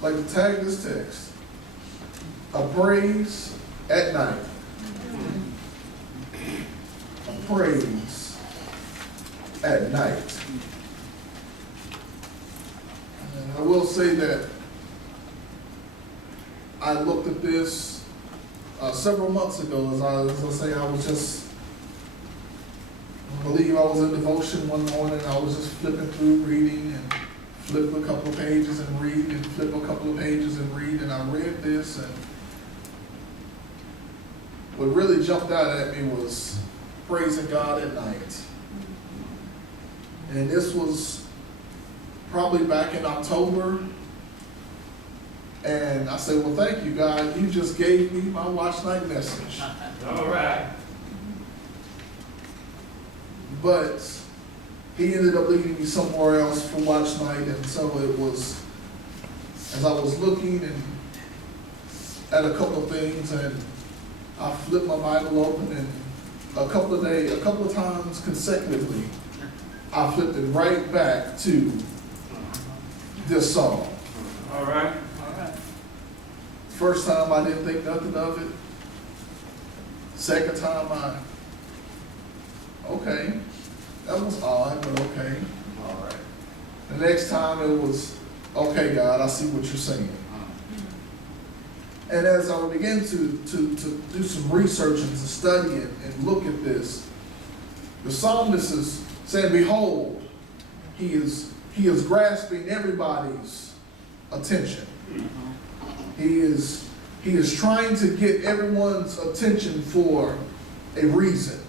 like to tag this text, a praise at night. A praise at night. And I will say that I looked at this several months ago, as I say, I was just, I believe I was in devotion one morning, I was just flipping through reading and flip a couple of pages and read and flip a couple of pages and read, and I read this, and what really jumped out at me was praising God at night. And this was probably back in October. And I said, well, thank you, God. You just gave me my watch night message. All right. But he ended up leading me somewhere else for watch night. And so it was, as I was looking and at a couple of things, and I flipped my Bible open, and a couple of times consecutively, I flipped it right back to this song. All right. First time I didn't think nothing of it. Second time okay, that was odd, but okay. All right. The next time it was, okay, God, I see what you're saying. And as I began to do some research and to study it and look at this, the psalmist is saying, behold, he is grasping everybody's attention. He is trying to get everyone's attention for a reason.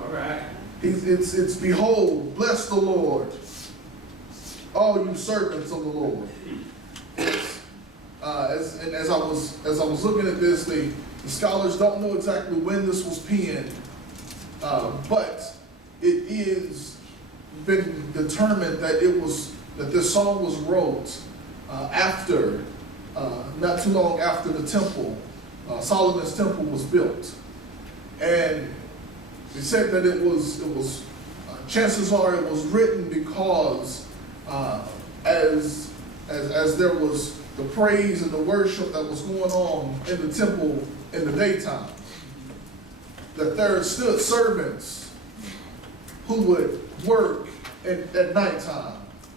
All right. It's behold, bless the Lord, all you servants of the Lord. As I was looking at this, the scholars don't know exactly when this was penned, but it is been determined that this song was wrote after. Not too long after the temple, Solomon's temple was built. And it said that it was chances are it was written because as there was the praise and the worship that was going on in the temple in the daytime, that there stood servants who would work at nighttime.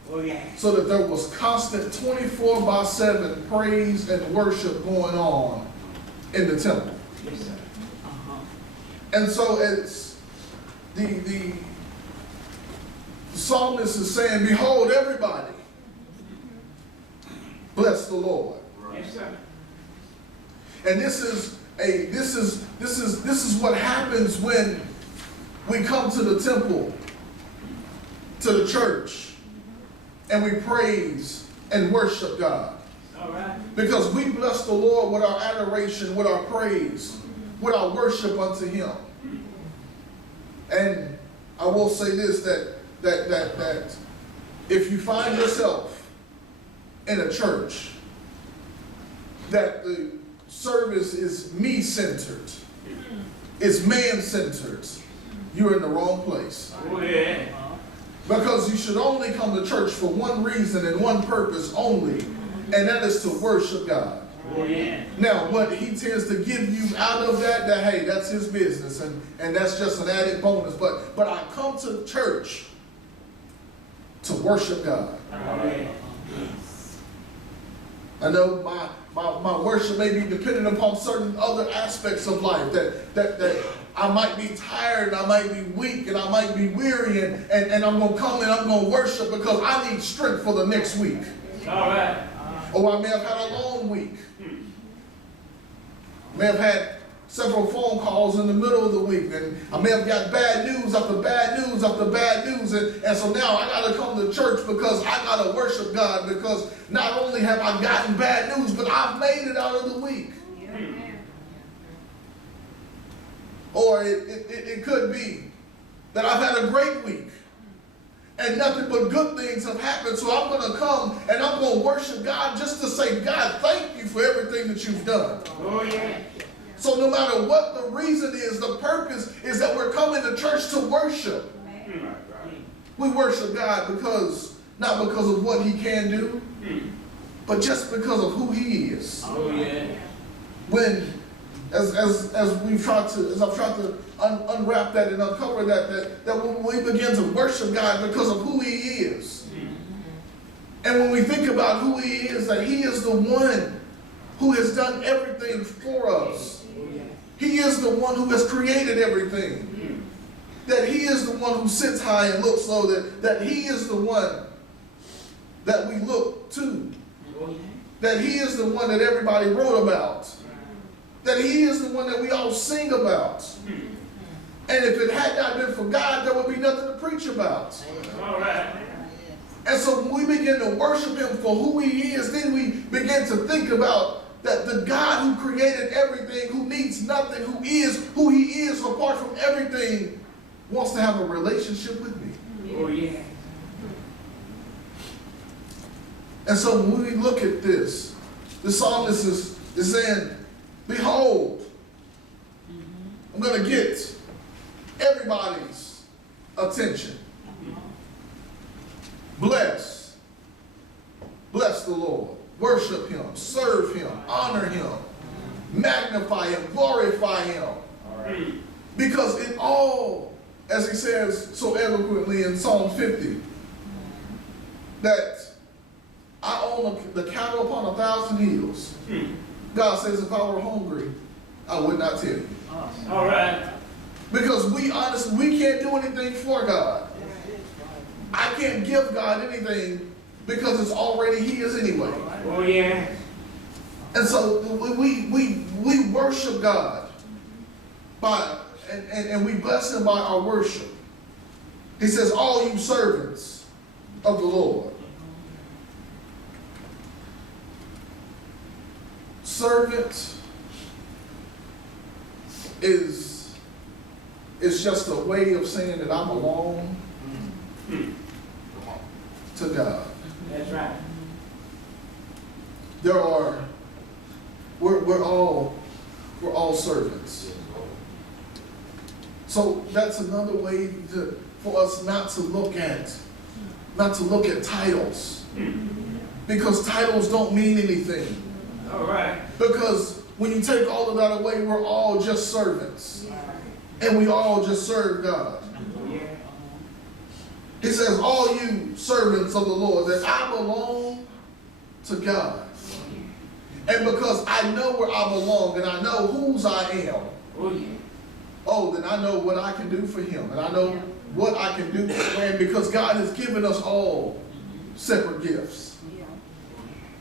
Oh, yeah. So that there was constant 24/7 praise and worship going on in the temple. Yes, sir. And so it's the psalmist is saying, behold, everybody, bless the Lord. Yes, sir. And this is what happens when we come to the temple, to the church, and we praise and worship God. All right. Because we bless the Lord with our adoration, with our praise, with our worship unto Him. And I will say this, that if you find yourself in a church that the service is me-centered, is man-centered, you're in the wrong place. Oh, yeah. Because you should only come to church for one reason and one purpose only, and that is to worship God. Oh, yeah. Now, what he tends to give you out of that hey, that's his business, and that's just an added bonus. But I come to church to worship God. All right. I know my worship may be dependent upon certain other aspects of life, that I might be tired, and I might be weak, and I might be weary, and I'm going to come and I'm going to worship because I need strength for the next week. All right. Or I may have had a long week. May have had several phone calls in the middle of the week, and I may have got bad news after bad news after bad news, and so now I got to come to church because I got to worship God, because not only have I gotten bad news, but I've made it out of the week. Or it could be that I've had a great week and nothing but good things have happened, so I'm going to come and I'm going to worship God just to say, God, thank you for everything that you've done. Oh, yeah. So no matter what the reason is, the purpose is that we're coming to church to worship. We worship God not because of what he can do, but just because of who he is. Oh, yeah. When, as I've tried to unwrap that and uncover that when we begin to worship God because of who he is, and when we think about who he is, that he is the one who has done everything for us. He is the one who has created everything. That he is the one who sits high and looks low. That he is the one that we look to. That he is the one that everybody wrote about. That he is the one that we all sing about. And if it had not been for God, there would be nothing to preach about. All right. And so when we begin to worship him for who he is, then we begin to think about that the God who created everything, who needs nothing, who is who he is apart from everything, wants to have a relationship with me. Oh, yeah. And so when we look at this, the psalmist is saying, behold, I'm going to get everybody's attention. Bless the Lord. Worship him, serve him, honor him, magnify him, glorify him. Because it all, as he says so eloquently in Psalm 50, that I own the cattle upon 1,000 hills. God says if I were hungry, I would not tell you. All right. Because we can't do anything for God. I can't give God anything because it's already his anyway. Oh, yeah. And so we worship God and we bless him by our worship. He says, all you servants of the Lord. Servant is just a way of saying that I belong to God. That's right. We're all servants. So that's another way for us not to look at titles. Because titles don't mean anything. All right. Because when you take all of that away, we're all just servants. And we all just serve God. He says, all you servants of the Lord, that I belong to God. And because I know where I belong and I know whose I am, then I know what I can do for him. And I know what I can do for him because God has given us all separate gifts.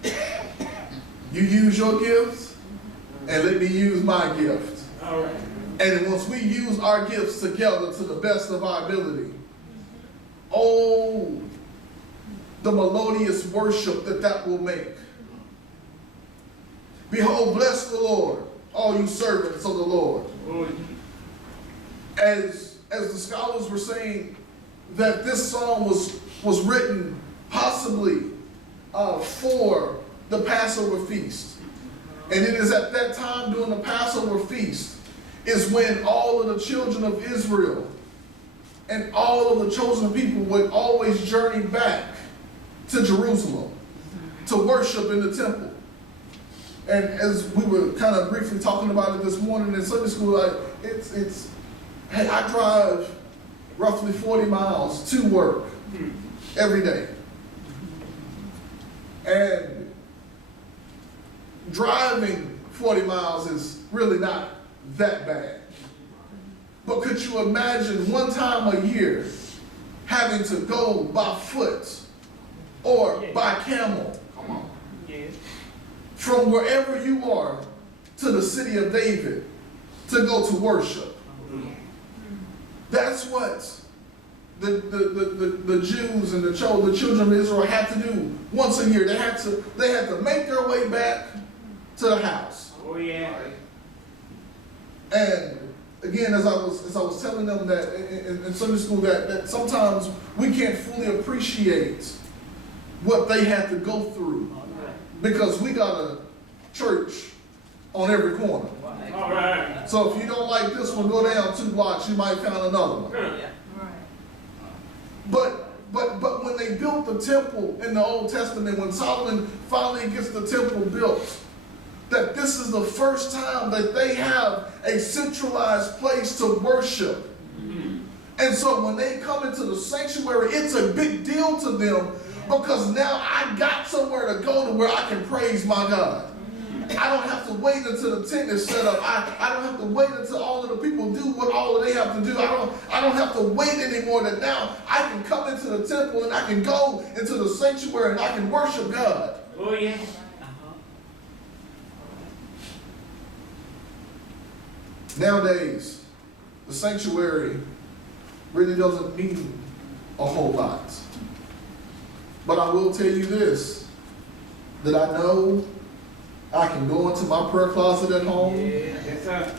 You use your gifts and let me use my gift. All right. And once we use our gifts together to the best of our ability, oh, the melodious worship that will make. Behold, bless the Lord, all you servants of the Lord. As the scholars were saying, that this song was written possibly for the Passover feast. And it is at that time during the Passover feast is when all of the children of Israel and all of the chosen people would always journey back to Jerusalem to worship in the temple. And as we were kind of briefly talking about it this morning in Sunday school, hey, I drive roughly 40 miles to work every day. And driving 40 miles is really not that bad. But could you imagine one time a year having to go by foot or by camel from wherever you are to the city of David to go to worship? That's what the Jews and the children of Israel had to do once a year. They had to make their way back to the house. Oh, yeah. And again, as I was telling them that in Sunday school, that sometimes we can't fully appreciate what they had to go through because we got a church on every corner. All right. So if you don't like this one, go down 2 blocks, you might find another one. Good. But But when they built the temple in the Old Testament, when Solomon finally gets the temple built, that this is the first time that they have a centralized place to worship. And so when they come into the sanctuary, it's a big deal to them because now I got somewhere to go to where I can praise my God. I don't have to wait until the tent is set up. I don't have to wait until all of the people do what all of they have to do. I don't have to wait anymore. That now I can come into the temple and I can go into the sanctuary and I can worship God. Oh, yeah. Nowadays, the sanctuary really doesn't mean a whole lot. But I will tell you this, that I know I can go into my prayer closet at home Yes, sir.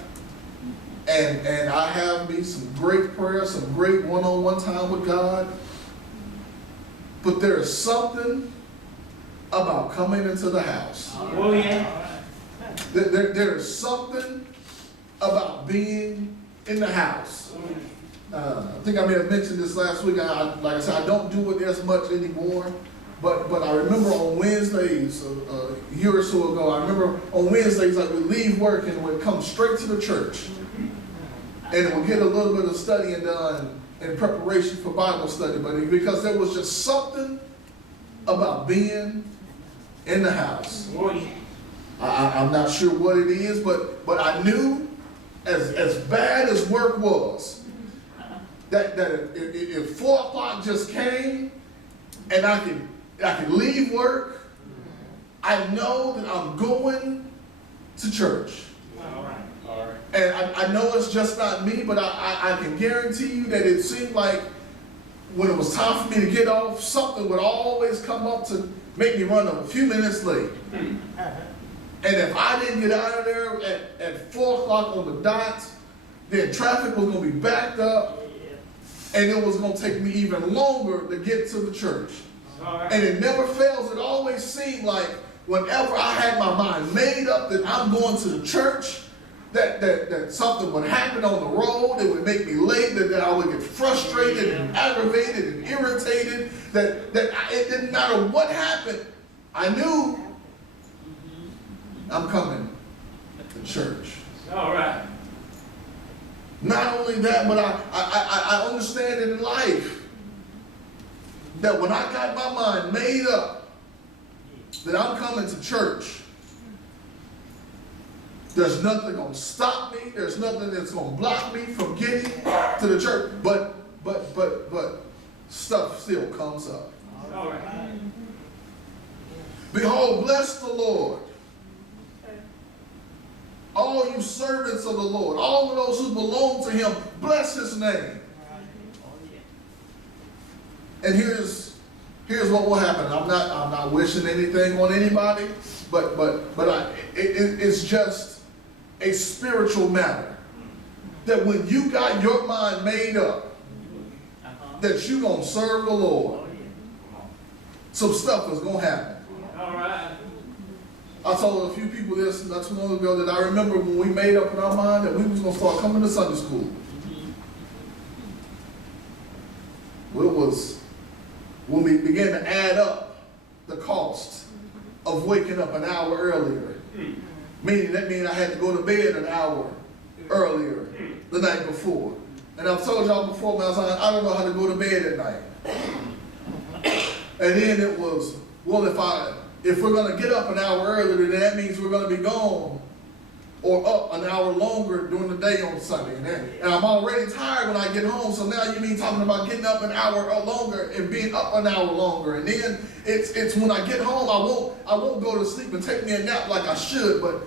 and I have me some great prayer, some great one-on-one time with God. But there's something about coming into the house. Oh, yeah. There's something about being in the house. I think I may have mentioned this last week. Like I said, I don't do it as much anymore. But I remember on Wednesdays, a year or so ago, I remember on Wednesdays, like we'd leave work and we'd come straight to the church. And we'd get a little bit of studying done in preparation for Bible study. But because there was just something about being in the house. Oh, yeah. I'm not sure what it is, but I knew as bad as work was, that if 4 o'clock just came and I could leave work, I know that I'm going to church. All right. All right. And I know it's just not me, but I can guarantee you that it seemed like when it was time for me to get off, something would always come up to make me run a few minutes late. And if I didn't get out of there at 4 o'clock on the dot, then traffic was going to be backed up, and it was going to take me even longer to get to the church. All right. And it never fails. It always seemed like whenever I had my mind made up that I'm going to the church, that something would happen on the road. It would make me late, that I would get frustrated and aggravated and irritated, that it didn't matter what happened. I knew I'm coming to church. All right. Not only that, but I understand it in life that when I got my mind made up that I'm coming to church, there's nothing going to stop me. There's nothing that's going to block me from getting to the church. But stuff still comes up. All right. Behold, bless the Lord, all you servants of the Lord, all of those who belong to him, bless his name. And here's what will happen. I'm not wishing anything on anybody, but it's just a spiritual matter. That when you got your mind made up that you're going to serve the Lord, some stuff is going to happen. All right. I told a few people this not too long ago that I remember when we made up in our mind that we was going to start coming to Sunday school. Well, it was when we began to add up the cost of waking up an hour earlier. Meaning that means I had to go to bed an hour earlier the night before. And I've told y'all before, man, I don't know how to go to bed at night. And then it was, well, if we're going to get up an hour earlier, then that means we're going to be gone or up an hour longer during the day on Sunday. And I'm already tired when I get home, so now you mean talking about getting up an hour longer and being up an hour longer. And then it's when I get home, I won't go to sleep and take me a nap like I should, but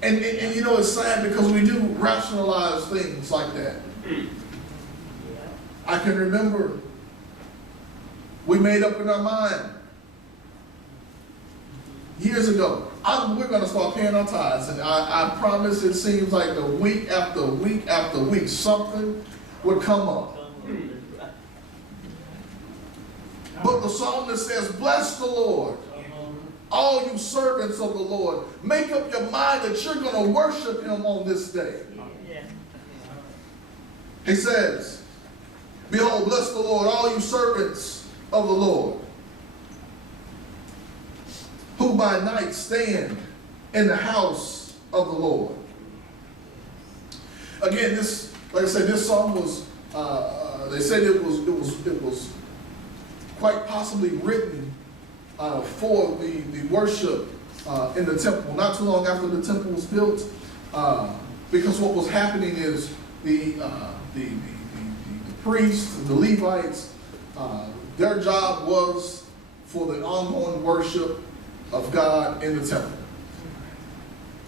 and you know, it's sad because we do rationalize things like that. I can remember we made up in our mind years ago, we're going to start paying our tithes. And I promise it seems like the week after week after week, something would come up. But the psalmist says, bless the Lord, all you servants of the Lord. Make up your mind that you're going to worship him on this day. He says, Behold, bless the Lord, all you servants of the Lord, who by night stand in the house of the Lord. Again, this, like I said, this song was, they said it was quite possibly written for the worship in the temple, not too long after the temple was built, because what was happening is the priests, the Levites, their job was for the ongoing worship of God in the temple.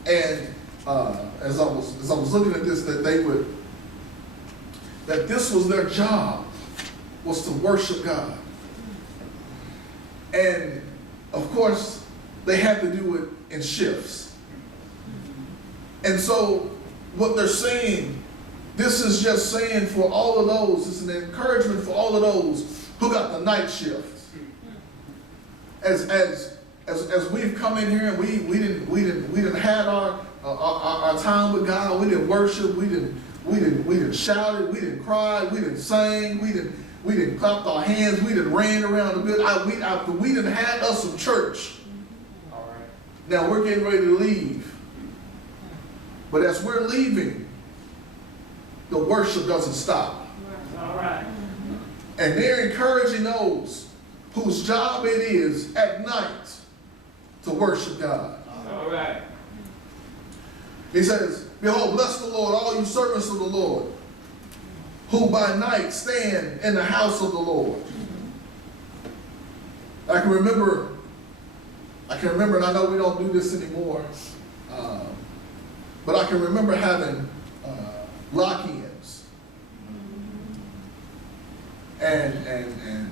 And as I was looking at this, that this was their job, was to worship God. And of course, they had to do it in shifts. And so what they're saying, this is just saying for all of those, it's an encouragement for all of those who got the night shift. As we've come in here and we didn't have our time with God, we didn't worship, we didn't shout it, we didn't cry, we didn't sing, we didn't clap our hands, we didn't ran around the building. We didn't have us some church. All right. Now we're getting ready to leave. But as we're leaving, the worship doesn't stop. All right. And they're encouraging those whose job it is at night to worship God. All right. He says, behold, bless the Lord, all you servants of the Lord, who by night stand in the house of the Lord. I can remember, and I know we don't do this anymore, but I can remember having lock-ins. And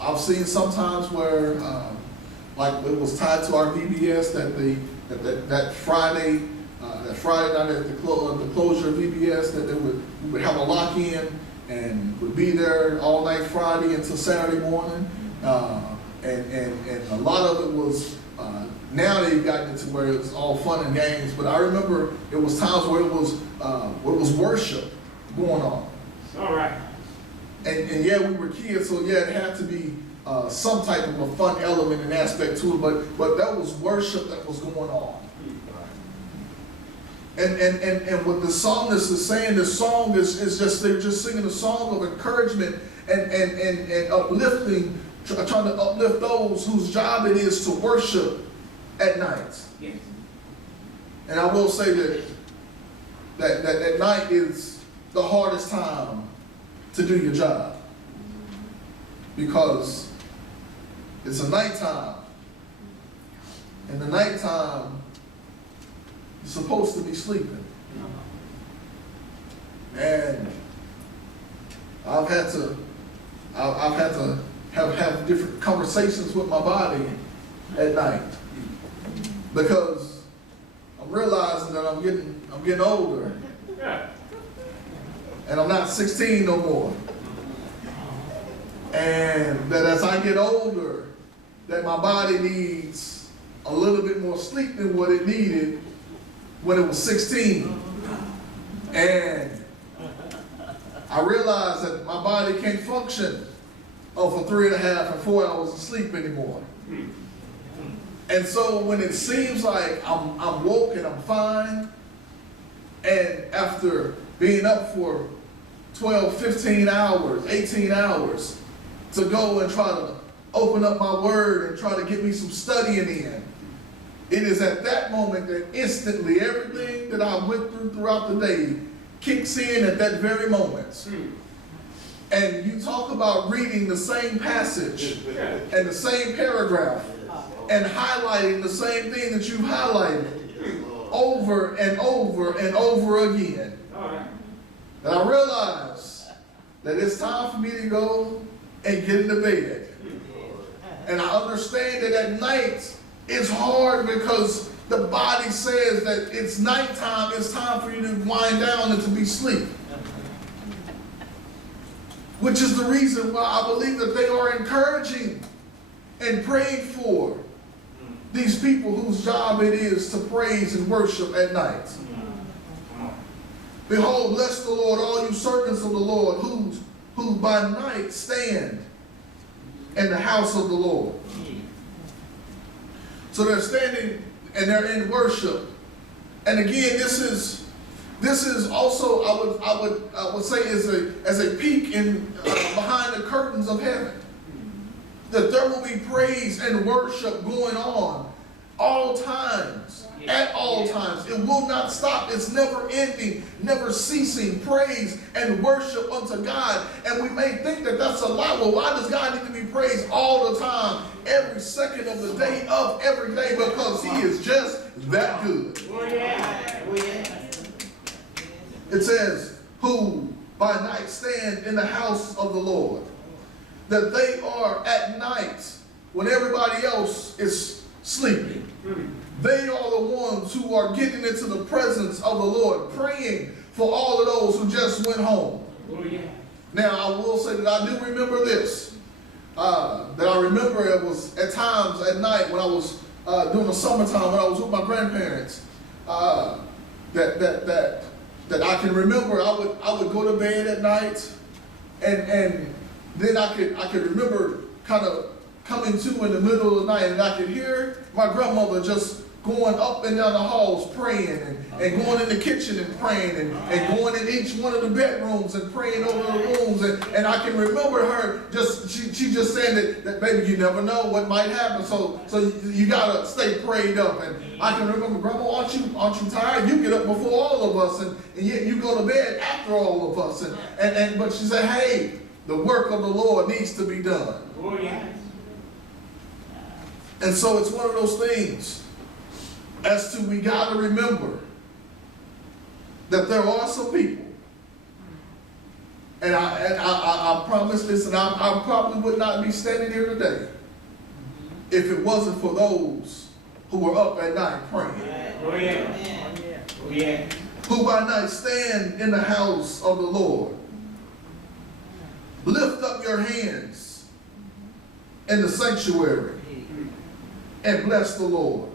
I've seen sometimes where, like it was tied to our VBS that Friday night at the closure of VBS, that we would have a lock-in and would be there all night Friday until Saturday morning. And a lot of it was, now they've gotten into where it's all fun and games, but I remember it was times where it was worship going on. All right. And yeah, we were kids, so yeah, it had to be some type of a fun element and aspect to it, but that was worship that was going on. And what the psalmist is saying, the song is just, they're just singing a song of encouragement and uplifting, trying to uplift those whose job it is to worship at night. Yes. And I will say that at night is the hardest time to do your job, because it's a nighttime, and the nighttime you're supposed to be sleeping. And I've had to have different conversations with my body at night, because I'm realizing that I'm getting older, Yeah. and I'm not 16 no more. And that as I get older, that my body needs a little bit more sleep than what it needed when it was 16. And I realized that my body can't function off of 3.5 and 4 hours of sleep anymore. And so when it seems like I'm woke and I'm fine, and after being up for 12, 15 hours, 18 hours, to go and try to open up my word and try to get me some studying in, it is at that moment that instantly everything that I went through throughout the day kicks in at that very moment. And you talk about reading the same passage and the same paragraph and highlighting the same thing that you've highlighted over and over and over again. All right. And I realize that it's time for me to go and get into bed. And I understand that at night it's hard, because the body says that it's nighttime, it's time for you to wind down and to be asleep. Which is the reason why I believe that they are encouraging and praying for these people whose job it is to praise and worship at night. Behold, bless the Lord, all you servants of the Lord, who by night stand in the house of the Lord. So they're standing and they're in worship. And again, this is also I would say as a peek in behind the curtains of heaven. That there will be praise and worship going on all times, at all times. It will not stop. It's never ending, never ceasing praise and worship unto God. And we may think that that's a lie. Well, why does God need to be praised all the time, every second of the day, of every day? Because he is just that good. It says, who by night stand in the house of the Lord. That they are at night when everybody else is sleeping. They are the ones who are getting into the presence of the Lord, praying for all of those who just went home. Now, I will say that I do remember this. That I remember it was at times at night when I was during the summertime when I was with my grandparents. That I can remember I would go to bed at night and then I could remember kind of coming to in the middle of the night, and I could hear my grandmother just going up and down the halls praying, and going in the kitchen and praying, and going in each one of the bedrooms and praying over the rooms. And I can remember her she just saying that baby, you never know what might happen, so you gotta stay prayed up. And I can remember, Grandma, aren't you tired? You get up before all of us, and yet you go to bed after all of us. But she said, hey, the work of the Lord needs to be done. And so it's one of those things as to we got to remember that there are some people, and I promise this, and I probably would not be standing here today if it wasn't for those who were up at night praying. Who by night stand in the house of the Lord. Lift up your hands in the sanctuary and bless the Lord.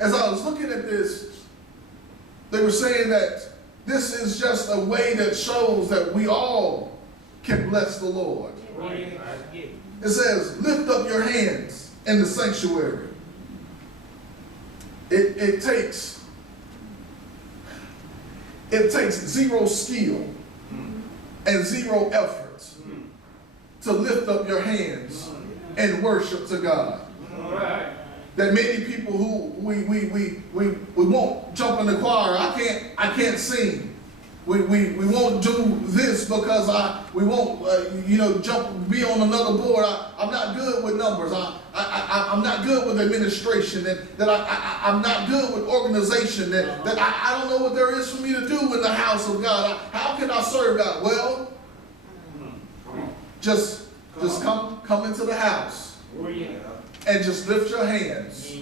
As I was looking at this, they were saying that this is just a way that shows that we all can bless the Lord. It says, lift up your hands in the sanctuary. It takes zero skill and zero effort to lift up your hands and worship to God. That many people who we won't jump in the choir. I can't sing. We won't do this because we won't be on another board. I'm not good with numbers. I'm not good with administration. I'm not good with organization. That I don't know what there is for me to do in the house of God. How can I serve God? Well, just come into the house and just lift your hands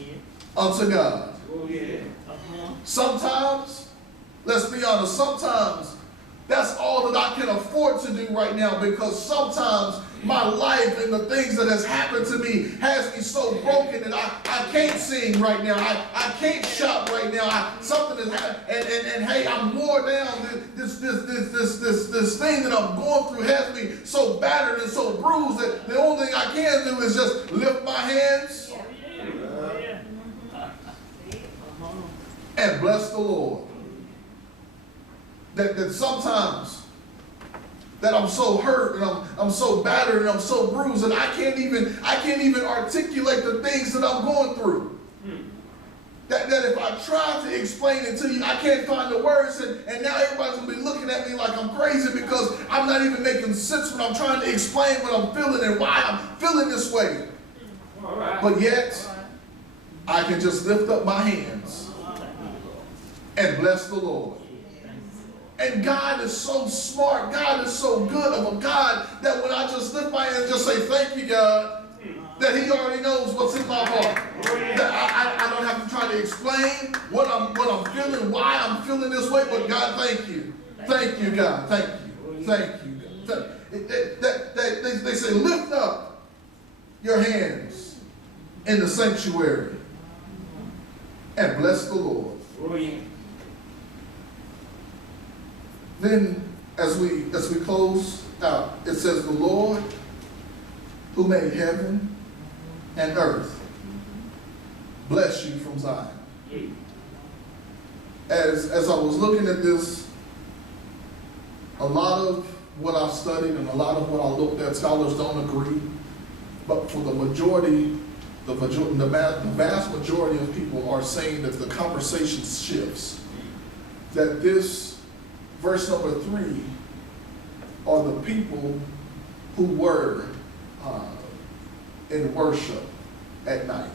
unto God. Sometimes, let's be honest, sometimes that's all that I can afford to do right now, because sometimes my life and the things that has happened to me has me so broken that I can't sing right now. I can't shout right now. Something has happened, and hey, I'm wore down. This thing that I'm going through has me so battered and so bruised that the only thing I can do is just lift my hands and bless the Lord. That sometimes that I'm so hurt and I'm so battered and I'm so bruised and I can't even articulate the things that I'm going through. That if I try to explain it to you, I can't find the words, and now everybody's gonna be looking at me like I'm crazy because I'm not even making sense when I'm trying to explain what I'm feeling and why I'm feeling this way. But yet, I can just lift up my hands and bless the Lord. And God is so smart, God is so good of a God that when I just lift my hands and just say, thank you, God, that he already knows what's in my heart. That I don't have to try to explain what I'm feeling, why I'm feeling this way, but God, thank you. Thank you, God. Thank you. Thank you, God. They say, lift up your hands in the sanctuary and bless the Lord. Then, as we close out, it says, the Lord who made heaven and earth bless you from Zion. Yeah. As I was looking at this, a lot of what I've studied and a lot of what I looked at, scholars don't agree. But for the majority, the vast majority of people are saying that the conversation shifts. That this verse number 3 are the people who were in worship at night.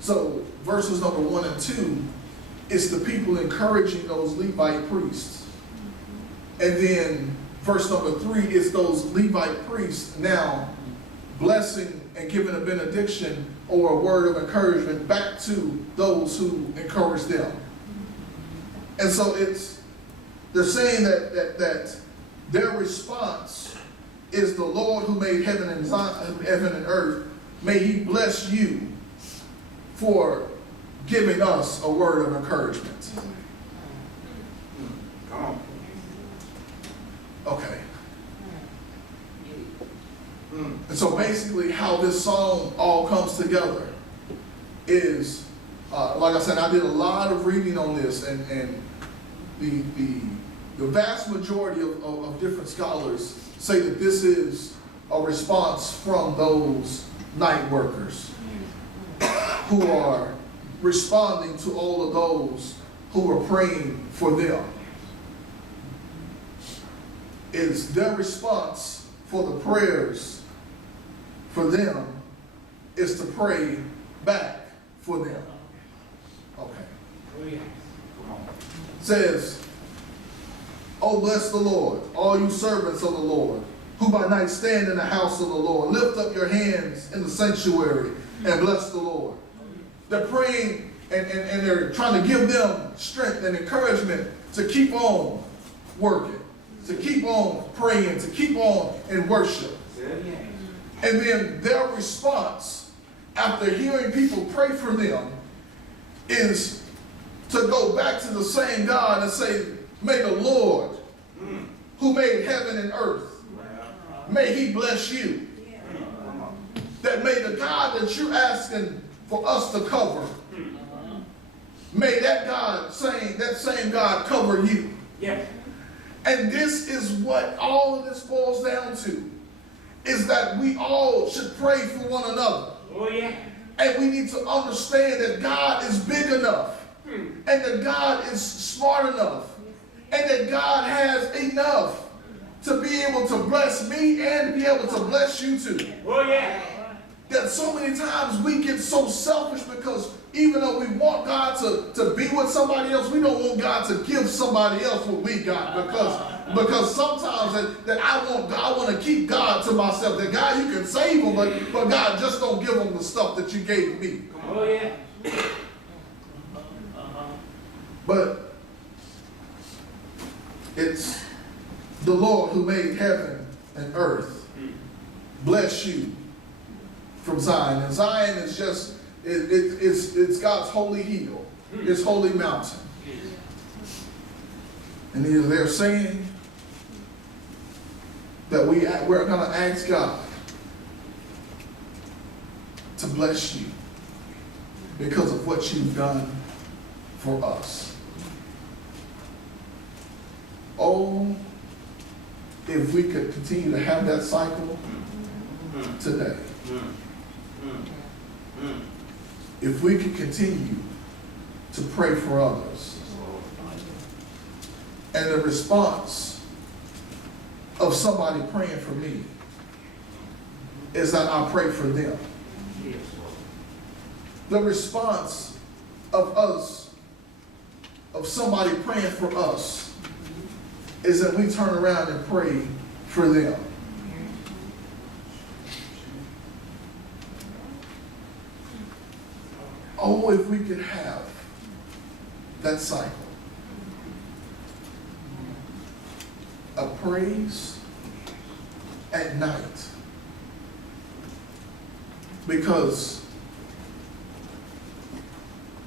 So verses number 1 and 2 is the people encouraging those Levite priests. And then verse number 3 is those Levite priests now blessing and giving a benediction or a word of encouragement back to those who encourage them. And so they're saying that their response is the Lord who made heaven and earth. May he bless you for giving us a word of encouragement. Come on. Okay. And so basically how this song all comes together is, like I said, I did a lot of reading on this, and the vast majority of different scholars say that this is a response from those night workers who are responding to all of those who are praying for them. It's their response for the prayers for them is to pray back for them. Okay. Oh, yeah. Come on. It says, oh, bless the Lord, all you servants of the Lord, who by night stand in the house of the Lord. Lift up your hands in the sanctuary and bless the Lord. They're praying and they're trying to give them strength and encouragement to keep on working, to keep on praying, to keep on in worship. Yeah. And then their response, after hearing people pray for them, is to go back to the same God and say, may the Lord, who made heaven and earth, may he bless you. That may the God that you're asking for us to cover, may that God, that same God cover you. Yeah. And this is what all of this boils down to, is that we all should pray for one another. Oh, yeah. And we need to understand that God is big enough, and that God is smart enough, and that God has enough to be able to bless me and be able to bless you too. Oh, yeah. That so many times we get so selfish because even though we want God to be with somebody else, we don't want God to give somebody else what we got, because sometimes that I want to keep God to myself. That God, you can save him, but God, just don't give him the stuff that you gave me. Oh, yeah. But it's the Lord who made heaven and earth bless you from Zion. And Zion is just, it's God's holy hill, his holy mountain. And they're saying that we're going to ask God to bless you because of what you've done for us. Oh, if we could continue to have that cycle today. If we could continue to pray for others. And the response of somebody praying for me is that I pray for them. The response of us, of somebody praying for us, is that we turn around and pray for them. Oh, if we could have that cycle of praise at night. Because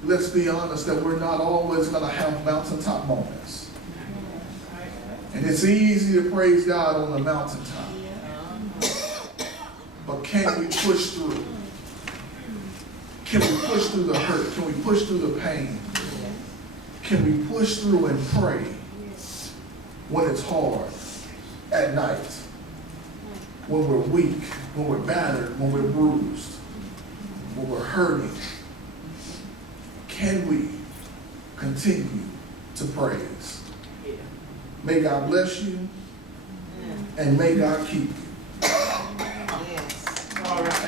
let's be honest that we're not always going to have mountaintop moments. And it's easy to praise God on the mountaintop. But can we push through? Can we push through the hurt? Can we push through the pain? Can we push through and pray when it's hard at night? When we're weak, when we're battered, when we're bruised, when we're hurting? Can we continue to praise? May God bless you and may God keep you. All right.